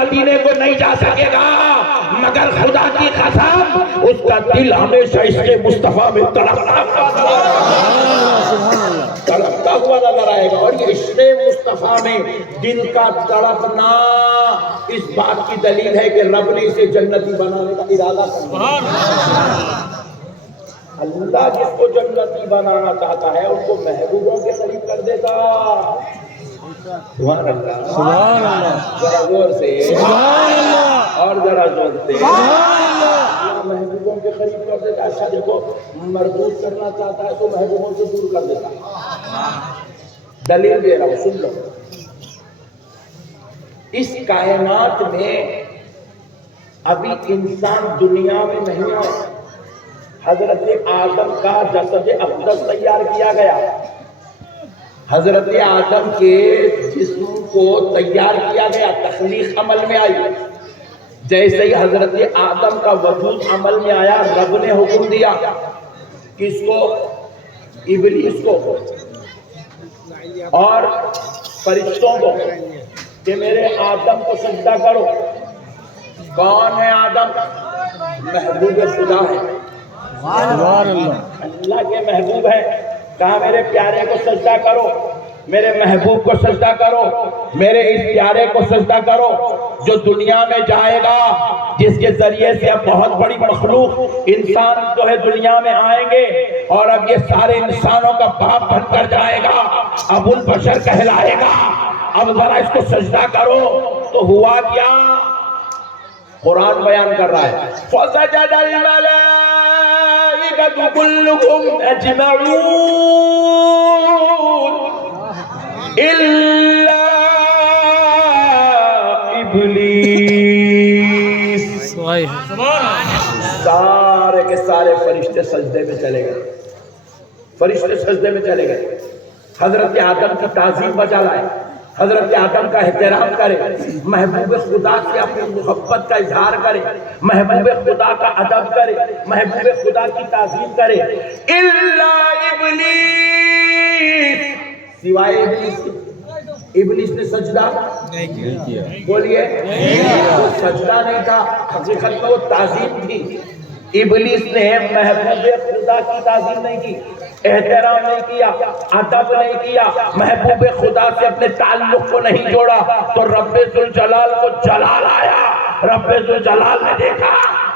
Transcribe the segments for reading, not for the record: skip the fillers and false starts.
مدینے کو نہیں جا سکے گا، مگر خدا کی قسم اس کا دل ہمیشہ عشق مصطفیٰ میں تڑپتا ہوا نظر آئے گا۔ اور یہ عشق مصطفیٰ میں دل کا تڑپنا اس بات کی دلیل ہے کہ رب نے اسے جنتی بنانے کا ارادہ کیا۔ اللہ جس کو جنتی بنانا چاہتا ہے اس کو محبوبوں کے قریب کر دیتا۔ سبحان اللہ، سبحان اللہ، ذرا زور سے، سبحان اللہ، اور ذرا زور سے، سبحان اللہ، محبوبوں کے قریب کر دیتا۔ اچھا دیکھو، مردود کرنا چاہتا ہے تو محبوبوں سے دور کر دیتا۔ دلیل دے رہا ہوں، سن لو۔ اس کائنات میں ابھی انسان دنیا میں نہیں آیا، حضرت آدم کا جسد اقدس تیار کیا گیا، حضرت آدم کے جسم کو تیار کیا گیا، تخلیق عمل میں آئی۔ جیسے ہی حضرت آدم کا وجود عمل میں آیا، رب نے حکم دیا کس کو؟ ابلیس کو اور فرشتوں کو کہ میرے آدم کو سجدہ کرو۔ کون ہے آدم؟ محبوب خدا ہے، اللہ کے محبوب ہے۔ کہا میرے پیارے کو سجدہ کرو، میرے محبوب کو سجدہ کرو، میرے اس پیارے کو سجدہ کرو جو دنیا میں جائے گا، جس کے ذریعے سے اب بہت بڑی مخلوق انسان جو ہے دنیا میں آئیں گے، اور اب یہ سارے انسانوں کا باپ بن کر جائے گا، ابو البشر کہلائے گا۔ اب ذرا اس کو سجدہ کرو۔ تو ہوا کیا؟ قرآن بیان کر رہا ہے فَسَجَدَ الْمَلَائِكَةُ كُلُّهُمْ أَجْمَعُونَ إِلَّا إِبْلِيسَ۔ سارے کے سارے فرشتے سجدے میں چلے گئے، فرشتے سجدے میں چلے گئے۔ حضرت آدم کی تعظیم بجا لائے، حضرت آدم کا احترام کرے، محبوب خدا سے اپنی محبت کا اظہار کرے، محبوب خدا کا ادب کرے، محبوب خدا کی تعظیم کرے۔ الا ابلیس، سوائے ابلیس، ابلیس نے سجدہ نہیں کیا، بولیے وہ سجدہ نہیں تھا، حقیقت میں وہ تعظیم تھی۔ ابلیس نے محبوب خدا کی تعظیم نہیں کی، احترام نہیں کیا، ادب نہیں کیا، محبوب خدا سے اپنے تعلق کو نہیں جوڑا، تو رب ذوالجلال کو جلال آیا۔ رب ذوالجلال نے دیکھا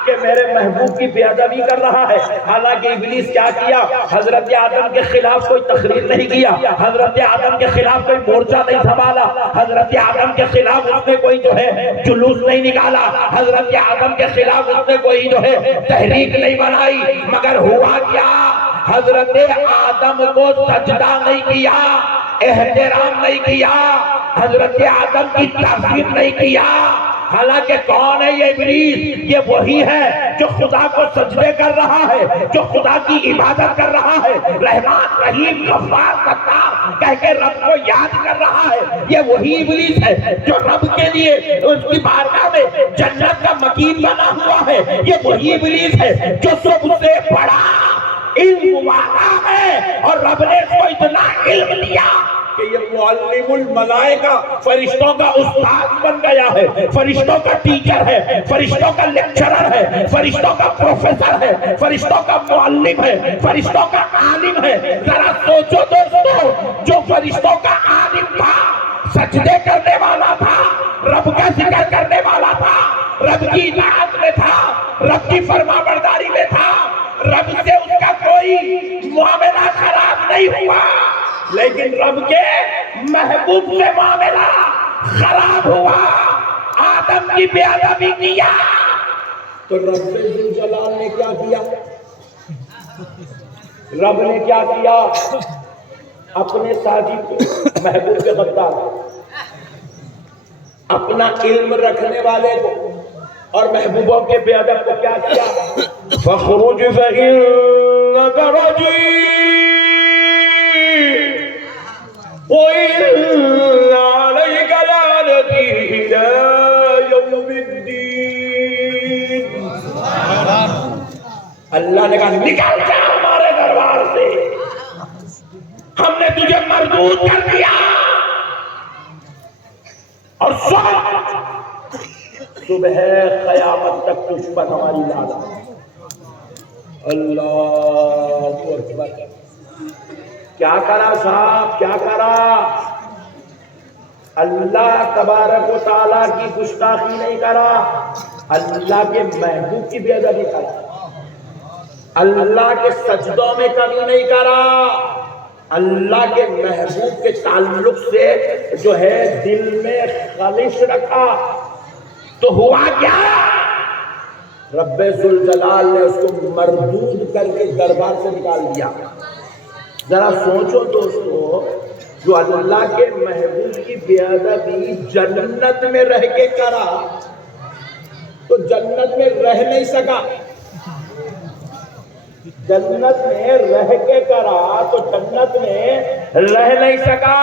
کہ میرے محبوب کی بے ادبی کر رہا ہے۔ حالانکہ ابلیس کیا کیا؟ حضرت آدم کے خلاف کوئی تقریر نہیں کیا، حضرت آدم کے خلاف کوئی مورچہ نہیں سنبھالا، حضرت آدم کے خلاف اس نے کوئی جو ہے جلوس نہیں نکالا، حضرت آدم کے خلاف اس نے کوئی جو ہے تحریک نہیں بنائی، مگر ہوا کیا؟ حضرت آدم کو سجدہ نہیں کیا، احترام نہیں کیا، حضرت آدم کی تعظیم نہیں کیا۔ حالانکہ کون ہے یہ ابلیس؟ یہ وہی ہے جو خدا کو سجدے کر رہا ہے، جو خدا کی عبادت کر رہا ہے، رحمان رحیم غفار ستار کہہ کے رب کو یاد کر رہا ہے۔ یہ وہی ابلیس ہے جو رب کے لیے اس کی بارگاہ میں جنت کا مکین بنا ہوا ہے۔ یہ وہی ابلیس ہے جو سب سے بڑا علم والا ہے، اور رب نے اس کو اتنا علم دیا کہ یہ معلم الملائکہ، فرشتوں کا استاد بن گیا ہے، فرشتوں کا ٹیچر ہے، فرشتوں کا لیکچرر ہے، فرشتوں کا پروفیسر ہے، فرشتوں کا معلم ہے، فرشتوں کا عالم ہے۔ ذرا سوچو دوستو، جو فرشتوں کا عالم تھا، سجدے کرنے والا تھا، رب کا ذکر کرنے والا تھا، رب کی اطاعت میں تھا، رب کی فرما برداری میں تھا، رب سے اس کا کوئی معاملہ خراب نہیں ہوا، لیکن رب کے محبوب سے معاملہ خراب ہوا، آدم کی بے ادبی کیا، تو رب ذوالجلال نے کیا کیا؟ رب نے کیا کیا؟ اپنے ساجد کو، محبوب کے غدار، اپنا علم رکھنے والے کو اور محبوبوں کے بے ادب کو کیا کیا؟ فَخْرُجْ فَإِنَّكَ رَجِيمٌ وَإِنَّ عَلَيْكَ لَعْنَتِي إِلَى يَوْمِ الدِّينِ۔ اللہ نے کہا نکل جا ہمارے دربار سے، ہم نے تجھے مردود کر دیا۔ اور سن، صبح قیامت تک تجھ پر ہماری لالا. اللہ اکبر. کیا کرا صاحب, کیا کرا؟ اللہ تبارک و تعالیٰ کی گستاخی نہیں کرا, اللہ کے محبوب کی بے ادبی کرا, اللہ کے سجدوں میں کمی نہیں کرا, اللہ کے محبوب کے تعلق سے جو ہے دل میں خلش رکھا. تو ہوا کیا؟ رب ذوالجلال نے اس کو مردود کر کے دربار سے نکال دیا. ذرا سوچو دوستو, جو اللہ کے محبوب کی بے ادبی جنت میں رہ کے کرا تو جنت میں رہ نہیں سکا, جنت میں رہ کے کرا تو جنت میں رہ نہیں سکا.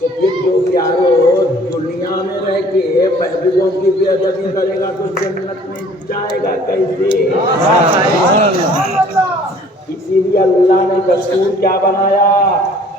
تو پھر جو یارو دنیا میں رہ کے محبوبوں کی بے ادبی کرے گا تو جنت میں جائے گا کیسے؟ اسی لیے اللہ نے دستور کیا بنایا,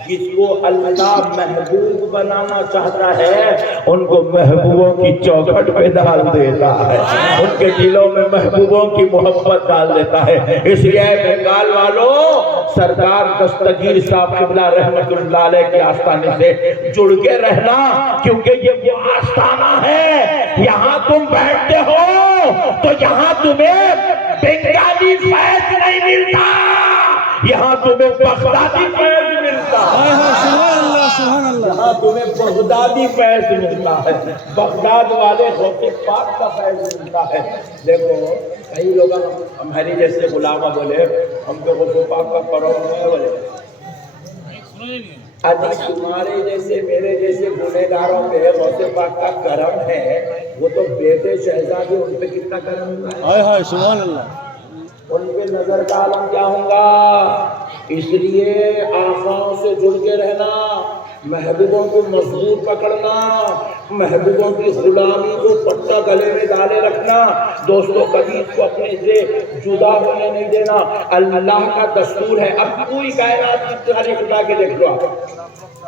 جس کو اللہ محبوب بنانا چاہتا ہے ان کو محبوبوں کی چوکھٹ پہ ڈال دیتا ہے, ان کے دلوں میں محبوبوں کی محبت ڈال دیتا ہے. اس لیے بنگال والوں, سرکار دستگیر صاحب قبلہ رحمت اللہ علیہ کے آستانے سے جڑ کے رہنا, کیونکہ یہ وہ آستانہ ہے یہاں تم بیٹھتے ہو تو یہاں تمہیں بنگالی فیض نہیں ملتا, یہاں تمہیں بغدادی فیض ملتا ہے, یہاں تمہیں بغدادی فیض ملتا ہے, بغداد والے غوث پاک کا فیض ملتا ہے. دیکھو کئی لوگ ہماری جیسے غلامہ بولے ہم تو غوث پاک کا کرم ہے, بولے اجی تمہارے جیسے میرے جیسے گنہگاروں پہ غوث پاک کا کرم ہے, وہ تو بیٹے شہزادے ان پہ کتنا کرم ہوگا. سبحان اللہ. ان پہ نظر کا عالم کیا ہوگا. اس لیے آقاؤں سے جڑ کے رہنا, محبوبوں کو مضبوط پکڑنا, محبوبوں کی غلامی کو پٹا گلے میں ڈالے رکھنا. دوستوں کبھی اس کو اپنے سے جدا ہونے نہیں دینا, اللہ کا دستور ہے. اب پوری کائنات کی تاریخ اٹھا کے دیکھ لو,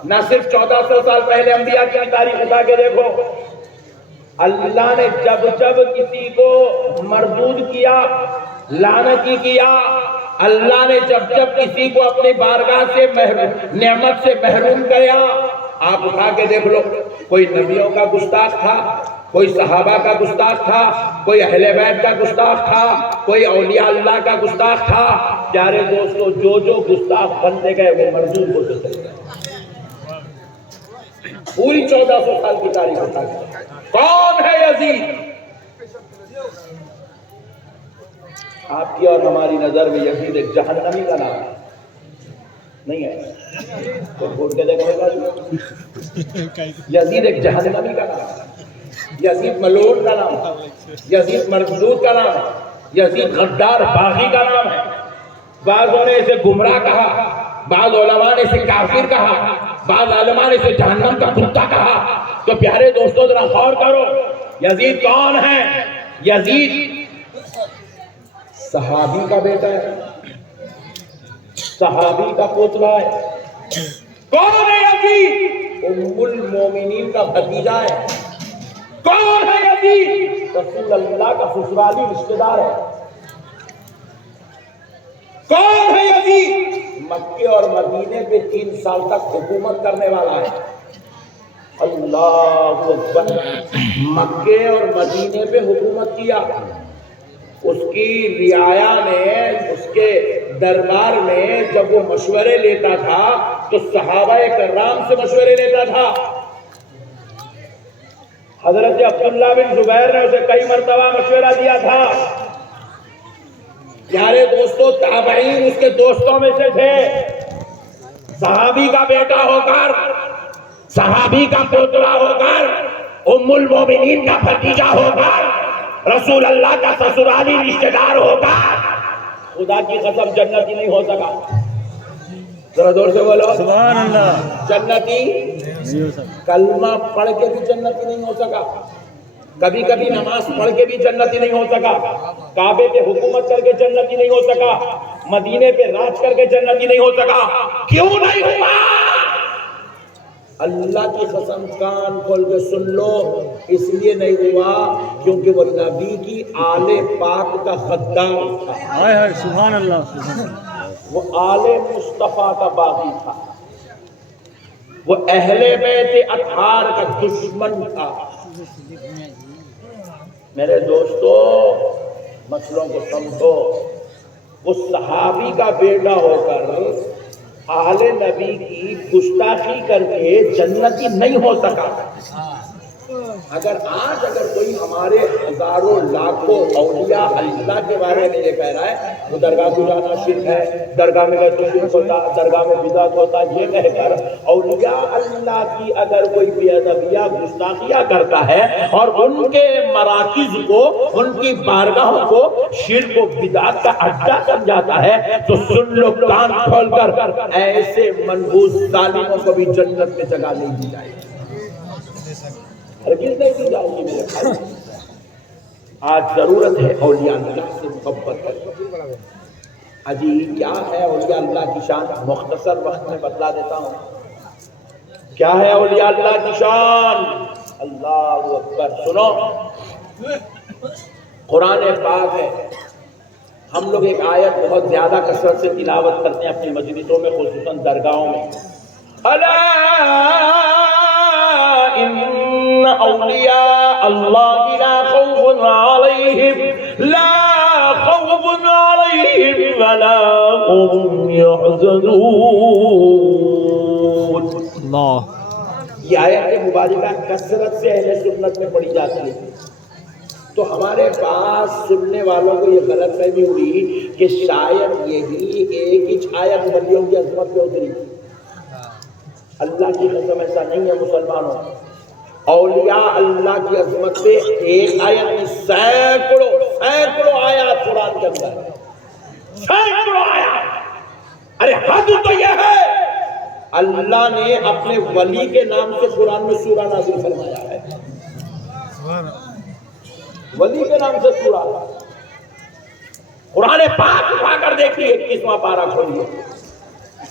نہ صرف 1400 سال پہلے انبیاء کی تاریخ اٹھا کے دیکھو. اللہ نے جب جب کسی کو مردود کیا, لعنتی کیا, اللہ نے جب جب کسی کو اپنی بارگاہ سے نعمت سے محروم کیا, آپ اٹھا کے دیکھ لو. کوئی نبیوں کا گستاخ تھا, کوئی صحابہ کا گستاخ تھا, کوئی اہل بیت کا گستاخ تھا, کوئی اولیاء اللہ کا گستاخ تھا. پیارے دوستو, جو گستاخ بنتے گئے وہ مردود ہوتے گئے. پوری 1400 سال کی تاریخ اٹھا کے کون ہے یزید؟ آپ کی اور ہماری نظر میں یزید ایک جہنمی کا نام ہے, نہیں ہے تو بول کے دیکھو گا. یزید ایک جہنمی کا نام ہے, یزید ملعون کا نام ہے, یزید مردود کا نام ہے, یزید غدار باغی کا نام ہے. بعضوں نے اسے گمراہ کہا, بعض علماء نے اسے کافر کہا, بعض علماء نے اسے جہنم کا کتا کہا. تو پیارے دوستوں ذرا غور کرو, یزید کون ہے؟ یزید صحابی کا بیٹا ہے, صحابی کا پوتلا ہے. کون ہے یزید؟ ام المومنین کا بھتیجا ہے. کون ہے یزید؟ رسول اللہ کا سسرالی رشتہ دار ہے. کون ہے یزید؟ مکے اور مدینے پہ 3 سال تک حکومت کرنے والا ہے. اللہ اکبر. مکے اور مدینے پہ حکومت کیا. اس کی رعایا نے, اس کے دربار میں جب وہ مشورے لیتا تھا تو صحابہ کرام سے مشورے لیتا تھا. حضرت عبداللہ بن زبیر نے اسے کئی مرتبہ مشورہ دیا تھا. پیارے دوستو, تابعین اس کے دوستوں میں سے تھے. صحابی کا بیٹا ہو کر, صحابی کا پوتلا ہو کر, ام المومنین کا بھتیجا ہو کر, رسول اللہ کا سسرالی رشتہ دار ہوگا, خدا کی قسم جنتی نہیں ہو سکا. ذرا زور سے بولو سبحان اللہ. جنتی کلمہ پڑھ کے بھی جنتی نہیں ہو سکا, کبھی کبھی نماز پڑھ کے بھی جنتی نہیں ہو سکا, کعبے پہ حکومت کر کے جنتی نہیں ہو سکا, مدینے پہ راج کر کے جنتی نہیں ہو سکا. کیوں نہیں ہوا؟ اللہ کی قسم کان کھول کے سن لو، اس لیے نہیں ہوا کیونکہ وہ نبی کی آل پاک کا غدار تھا، سبحان اللہ، سبحان اللہ، وہ آل مصطفیٰ کا باغی تھا، وہ اہل بیت اطہار کا دشمن تھا۔ میرے دوستو مسئلوں کو سمجھو، وہ صحابی کا بیٹا ہو کر آل نبی کی گستاخی کر کے جنتی نہیں ہو سکا۔ اگر کوئی ہمارے ہزاروں لاکھوں اولیاء اللہ کے بارے میں یہ کہہ رہا ہے وہ درگاہ کو جانا شرک ہے، درگاہ میں گئے تو شرک ہوتا، درگاہ میں بدعت ہوتا، یہ کہہ کر اولیاء اللہ کی اگر کوئی بے ادبیہ گستاخیاں کرتا ہے اور ان کے مراکز کو، ان کی بارگاہوں کو شرک و بدعت کا اڈا سمجھاتا ہے تو سن لو کان کھول کر، ایسے منحوس ظالموں کو بھی جنت میں جگہ نہیں دی جائے گی، ہرگز نہیں دی جائے گی میرے بھائی۔ آج ضرورت ہے اولیاء اللہ سے محبت کریں۔ اجی کیا ہے اولیاء اللہ کی شان؟ مختصر وقت میں بتلا دیتا ہوں کیا ہے اولیاء اللہ کی شان۔ اللہ اکبر، سنو، قرآن پاک ہے، ہم لوگ ایک آیت بہت زیادہ کثرت سے تلاوت کرتے ہیں اپنی مجلسوں میں، خصوصاً درگاہوں میں۔ الا ان اولیاء اللہ لا خوف علیہم ولا هم يحزنون۔ اللہ، یہ آیت مبارکہ کثرت سے اہل سنت میں پڑھی جاتی ہے، تو ہمارے پاس سننے والوں کو یہ غلط فہمی ہوئی کہ شاید یہی ایک ہی آیت ولیوں کی عظمت پہ اتری۔ اللہ کی قسم ایسا نہیں ہے مسلمانوں، اولیاء اللہ کی عظمت پہ ایک آیت نہیں، سینکڑوں آیات قرآن کے اندر، سینکڑوں آیات۔ ارے حد تو یہ ہے اللہ نے اپنے ولی کے نام سے قرآن میں سورہ نازل فرمایا ہے، ولی کے نام سے سورہ۔ قرآن پاک اٹھا کر دیکھیے، 21واں پارہ کھولیے،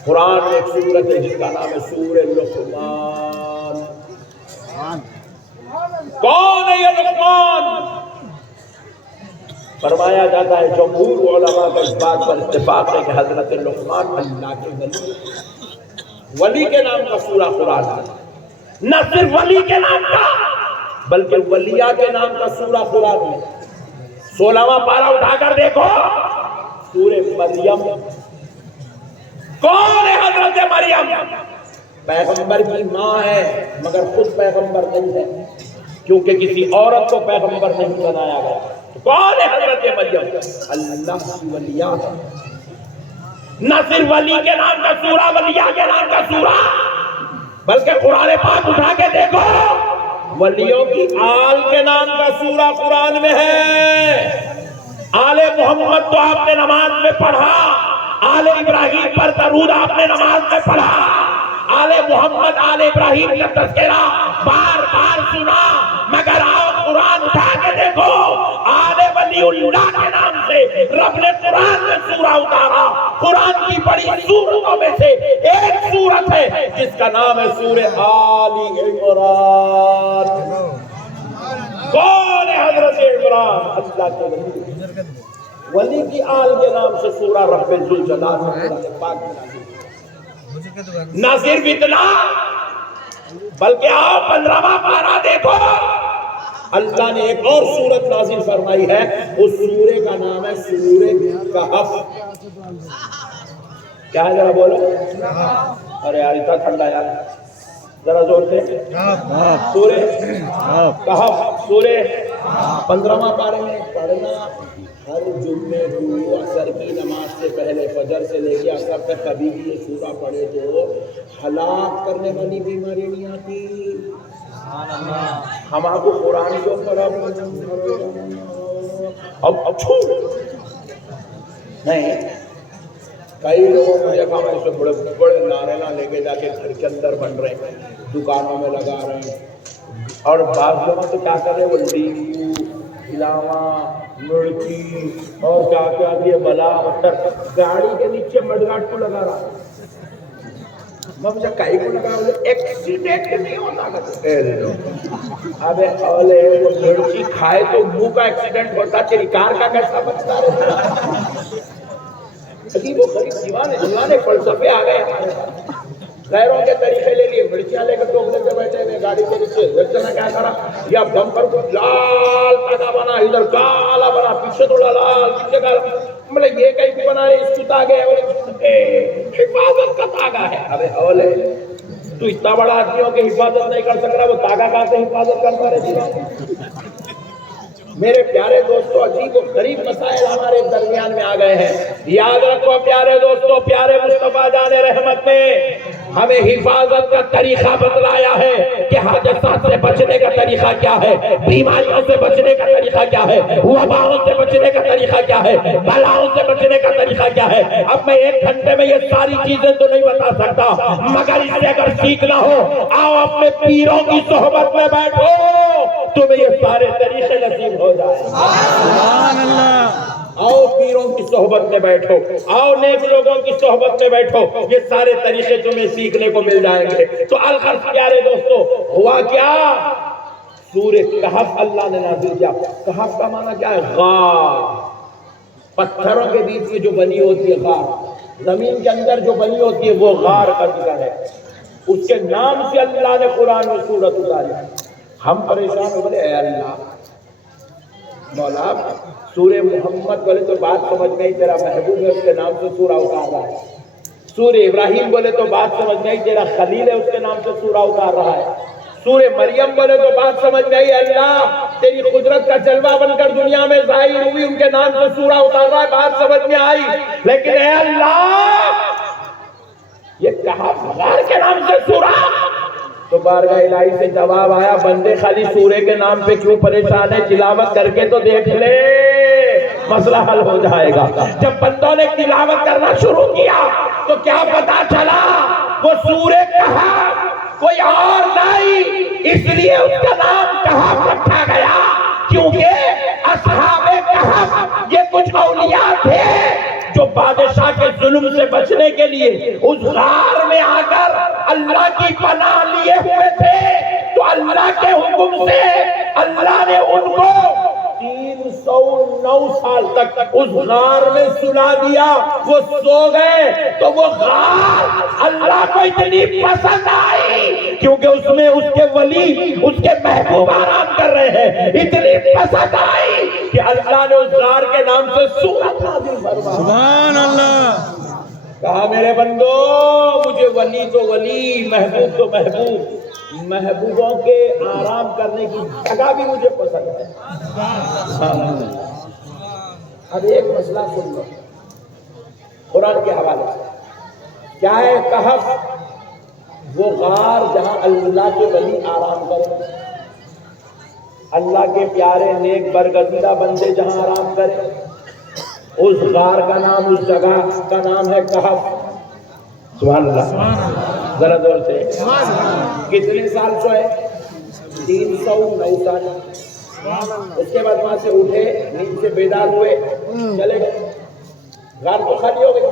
قرآن میں ایک سورت ہے جس کا نام ہے سورہ لقمان۔ کون ہے یہ لقمان؟ فرمایا جاتا ہے جمہور علماء کا اس بات پر اتفاق ہے کہ حضرت لقمان اللہ کے ولی کے نام کا سورہ قرآن ہے، نہ صرف ولی کے نام کا بلکہ ولیہ کے نام کا سورہ قرآن ہے۔ 16واں پارہ اٹھا کر دیکھو، سورہ مریم۔ کون ہے حضرت مریم؟ پیغمبر کی ماں ہے مگر خود پیغمبر نہیں ہے، کیونکہ کسی عورت کو پیغمبر نہیں بنایا گیا۔ کون ہے حضرت مریم؟ اللہ کی ولیہ، نہ صرف ولی کے نام کا سورہ، ولیہ کے نام کا سورہ، بلکہ قرآن پاک اٹھا کے دیکھو، ولیوں کی آل کے نام کا سورہ قرآن میں ہے۔ آل محمد تو آپ نے نماز میں پڑھا، آل ابراہیم پر درود آپ نے نماز میں پڑھا، آل محمد آل ابراہیم کا تذکرہ بار بار سنا، مگر آؤ قرآن اٹھا کے دیکھو، آل ولی اللہ کے نام سے رب نے قرآن میں سورہ اتارا۔ قرآن کی بڑی سورتوں میں سے ایک سورت ہے جس کا نام ہے سورہ آل عمران۔ کون ہے حضرت عمران؟ اللہ کے ولی، ولی کی آل کے نام سے سورہ رب ذوالجلال پاک نہ صرف اتنا بلکہ آؤ 15واں پارہ دیکھو، اللہ نے ایک اور سورت نازل فرمائی ہے، اس سورے کا نام ہے سورہ کہف۔ کیا ہے ذرا بولو؟ ارے یار اتنا ٹھنڈا یار، ذرا زور سے، سورہ کہف، سورہ 15واں پارے میں پڑھنا ہر جمعے کو عصر کی نماز سے پہلے، فجر سے لے کے عصر تک کبھی بھی یہ سورہ پڑھے تو ہلاک کرنے والی بیماری نہیں آتی۔ ہم آپ کو قرآن کو پڑھا اب نہیں، کئی لوگوں کو دیکھا میں اسے بڑے بڑے نعرے لے کے جا کے گھر کے اندر بن رہے ہیں، دکانوں میں لگا رہے ہیں، اور بعض لوگوں تو کیا کر رہے ہیں، وہ ڈینگو، علاوہ مڑکی اور کیا کیا یہ بلا مٹر گاڑی کے نیچے مڈگاٹ کو لگا رہا ہے۔ میں مجھے کئی کو لگا ایکسیڈنٹ نہیں ہوتا ابے اولے وہ مرچی کھائے تو منہ کا ایکسیڈنٹ ہوتا تیری کار کا کیسا بچتا رہتا عجیب و غریب دیوانے فلسفے آ گئے ہمارے پاس غیروں کے طریقے لے لیے مرچیاں لے کر ٹوکرے پہ بیٹھے ہوئے گاڑی کے نیچے نے کیا کرا یا بمپر کو لال تاگا بنا ادھر کالا بنا پیچھے تھوڑا لال پیچھے کالا مطلب یہ کہیں بھی بنا رہے اس کو تاگے حفاظت کا تاگا ہے ارے اولے تو اتنا بڑا آدمی ہو کہ حفاظت نہیں کر سک رہا وہ تاگا کہاں سے حفاظت کرتا رہتی میرے پیارے دوستو عجیب و غریب مسائل ہمارے درمیان میں آ گئے ہیں یاد رکھو پیارے دوستو پیارے مصطفیٰ جان رحمت نے ہمیں حفاظت کا طریقہ بتلایا ہے کہ حادثات سے بچنے کا طریقہ کیا ہے بیماریوں سے بچنے کا طریقہ کیا ہے وباؤں سے بچنے کا طریقہ کیا ہے بلاؤں سے بچنے کا طریقہ کیا ہے اب میں 1 گھنٹے میں یہ ساری چیزیں تو نہیں بتا سکتا مگر اسے اگر سیکھنا ہو آؤ اپنے پیروں کی صحبت میں بیٹھو تمہیں یہ سارے طریقے نصیب ہو جائے سبحان اللہ آؤ پیروں کی صحبت میں بیٹھو آؤ نیک لوگوں کی صحبت میں بیٹھو یہ سارے طریقے تمہیں سیکھنے کو مل جائیں گے تو الغرض پیارے دوستو ہوا کیا سورہ کہف اللہ نے نازل کیا کہف کا معنی کیا ہے غار پتھروں کے بیچ میں جو بنی ہوتی ہے غار زمین کے اندر جو بنی ہوتی ہے وہ غار کا ذکر ہے اس کے نام سے اللہ نے قرآن میں سورت اتاری ہم پریشان ہو گئے اے اللہ مولا سورہ محمد بولے تو بات سمجھ میں ہی تیرا محبوب ہے اس کے نام سے سورہ اتار رہا ہے سورہ ابراہیم بولے تو بات سمجھ میں ہی تیرا خلیل ہے اس کے نام سے سورہ اتار رہا ہے سورہ مریم بولے تو بات سمجھ میں آئی اللہ تیری قدرت کا جلوہ بن کر دنیا میں ظاہر ہوئی ان کے نام سے سورہ اتار رہا ہے بات سمجھ میں آئی لیکن اے اللہ یہ کہا غار کے نام سے سورہ تو بارگاہ الہی سے جواب آیا بندے خالی سورے کے نام پہ کیوں پریشان ہے تلاوت کر کے تو دیکھ لے مسئلہ حل ہو جائے گا جب بندوں نے تلاوت کرنا شروع کیا تو کیا پتا چلا وہ سورے کہا کوئی اور نہیں اس لیے اس کا نام کہف رکھا گیا کیونکہ اصحاب کہف یہ کچھ اولیاء تھے جو بادشاہ کے ظلم سے بچنے کے لیے اس غار میں آ کر اللہ کی پناہ لیے ہوئے تھے تو اللہ کے حکم سے اللہ نے ان کو 309 سال تک اس غار میں سلا دیا وہ سو گئے تو وہ غار اللہ کو اتنی پسند آئی کیونکہ اس میں اس کے ولی اس کے محبوب آرام کر رہے ہیں اتنی پسند آئی کہ اللہ نے اس غار کے نام سے سورت نازل فرمائی سبحان اللہ کہا میرے بندو مجھے ولی تو ولی محبوب تو محبوب محبوبوں کے آرام کرنے کی جگہ بھی مجھے پسند ہے اب ایک مسئلہ سن لو قرآن کے حوالے سے کیا ہے کہف وہ غار جہاں اللہ کے ولی آرام کریں اللہ کے پیارے نیک برگزیدہ بندے جہاں آرام کریں اس غار کا نام اس جگہ کا نام ہے کہف سبحان اللہ ذرا دور سے کتنے سال سوئے 309 سال اس کے بعد وہاں سے اٹھے نیند سے بیدار ہوئے چلے گئے غار تو خالی ہو گئی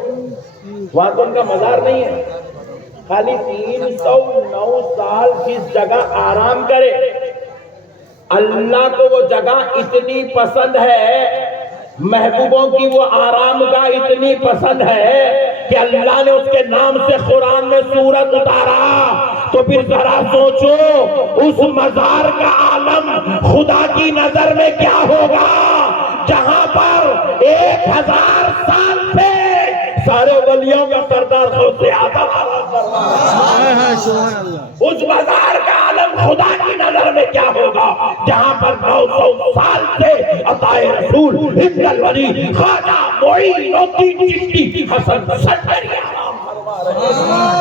وہاں تو ان کا مزار نہیں ہے خالی 309 سال جس جگہ آرام کرے اللہ کو وہ جگہ اتنی پسند ہے محبوبوں کی وہ آرام گاہ اتنی پسند ہے کہ اللہ نے اس کے نام سے قرآن میں سورت اتارا تو پھر ذرا سوچو اس مزار کا عالم خدا کی نظر میں کیا ہوگا جہاں پر 1000 سال سے سارے ولیوں کا سردار خود سے اس مزار کا عالم خدا کی نظر میں کیا ہوگا جہاں پر 900 سال سے عطائے رسول ابن الولی خواجہ معین الدین چشتی حسن سنجری آرام فرما رہے ہیں